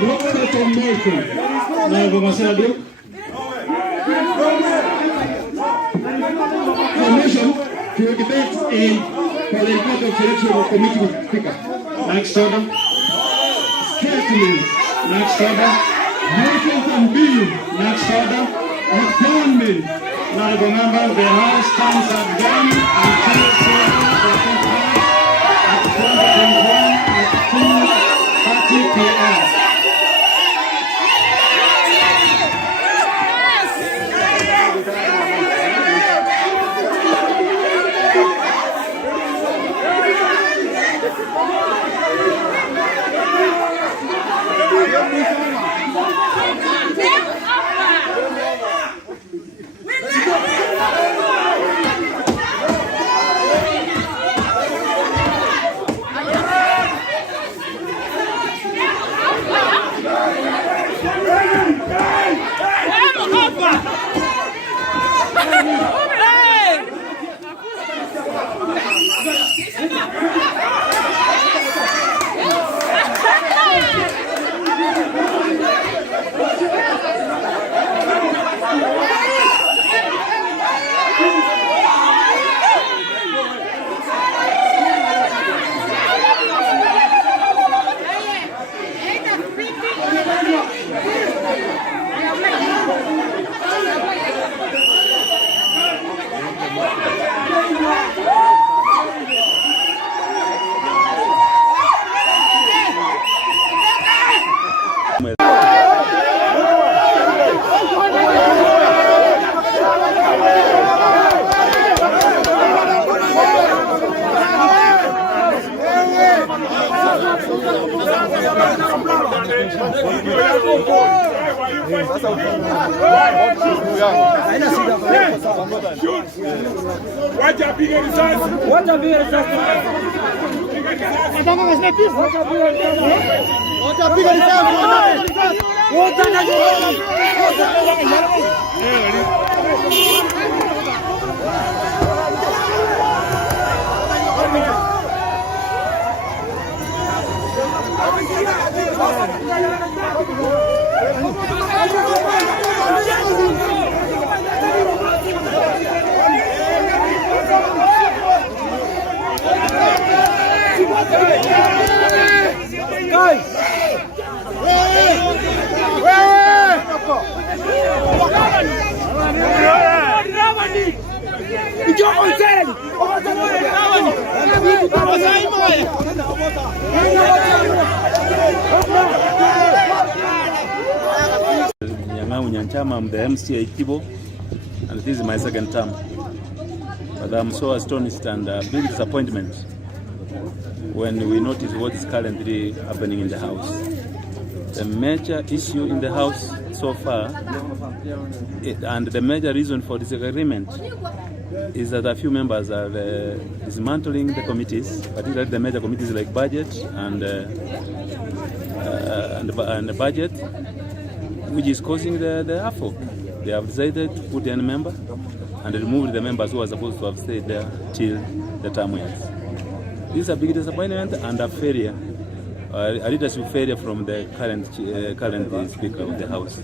No second motion. Now, Gomasadu. Commission to debate in political selection of committee speaker. Next order. Carefully. Next order. Motion can be. Next order. Adjournment. Now, remember, the House stands adjourned until 7:45 at 2:30 p.m. Wachapiga risasi. Wachapiga risasi. I'm the MCA Kibo, and this is my second term. But I'm so astonished and big disappointment when we notice what is currently happening in the House. The major issue in the House so far, and the major reason for disagreement, is that a few members are dismantling the committees, particularly the major committees like budget and the budget, which is causing the hassle. They have decided to put in a member and remove the members who are supposed to have stayed there till the term ends. This is a big disappointment and a failure, a leadership failure from the current Speaker of the House.